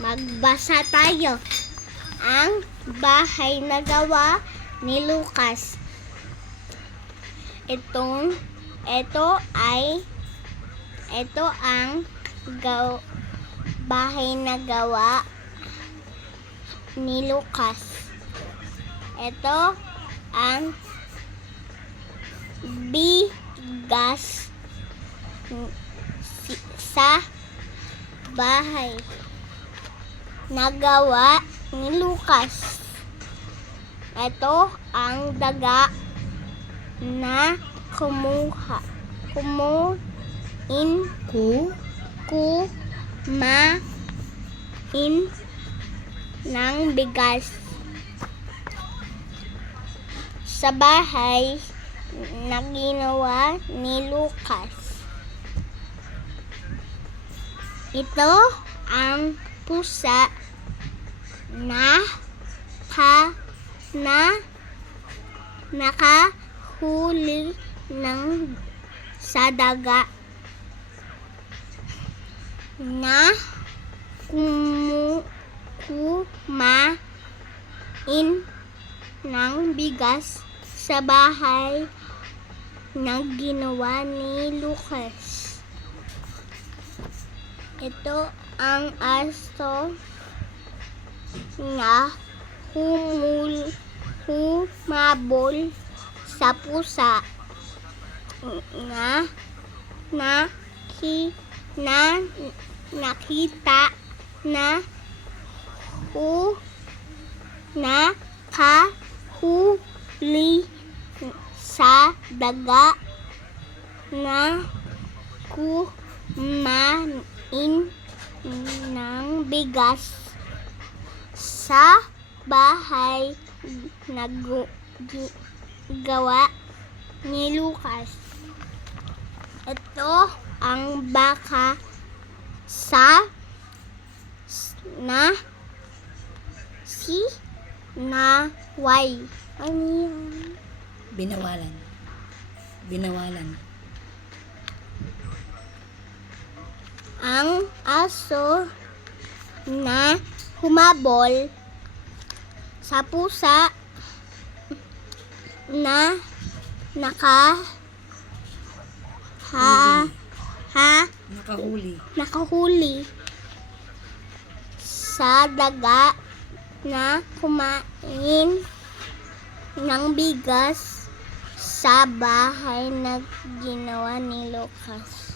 Magbasa tayo. Ang bahay na gawa ni Lucas. Ito ang bahay na gawa ni Lucas. Ito ang bigas sa bahay na gawa ni Lucas. Ito ang daga na kumain ng bigas sa bahay na ginawa ni Lucas. Ito ang pusa na nakahuli sa daga na kumain ng bigas sa bahay na ginawa ni Lucas. Ito ang aso na humabol sa pusa na nakita na nakahuli sa daga na kumain ng bigas sa bahay na gawa ni Lucas. Ito ang baka sinaway. Binawalan. Ang aso na humabol sa pusa na nakahuli sa daga na kumain ng bigas sa bahay na ginawa ni Lucas.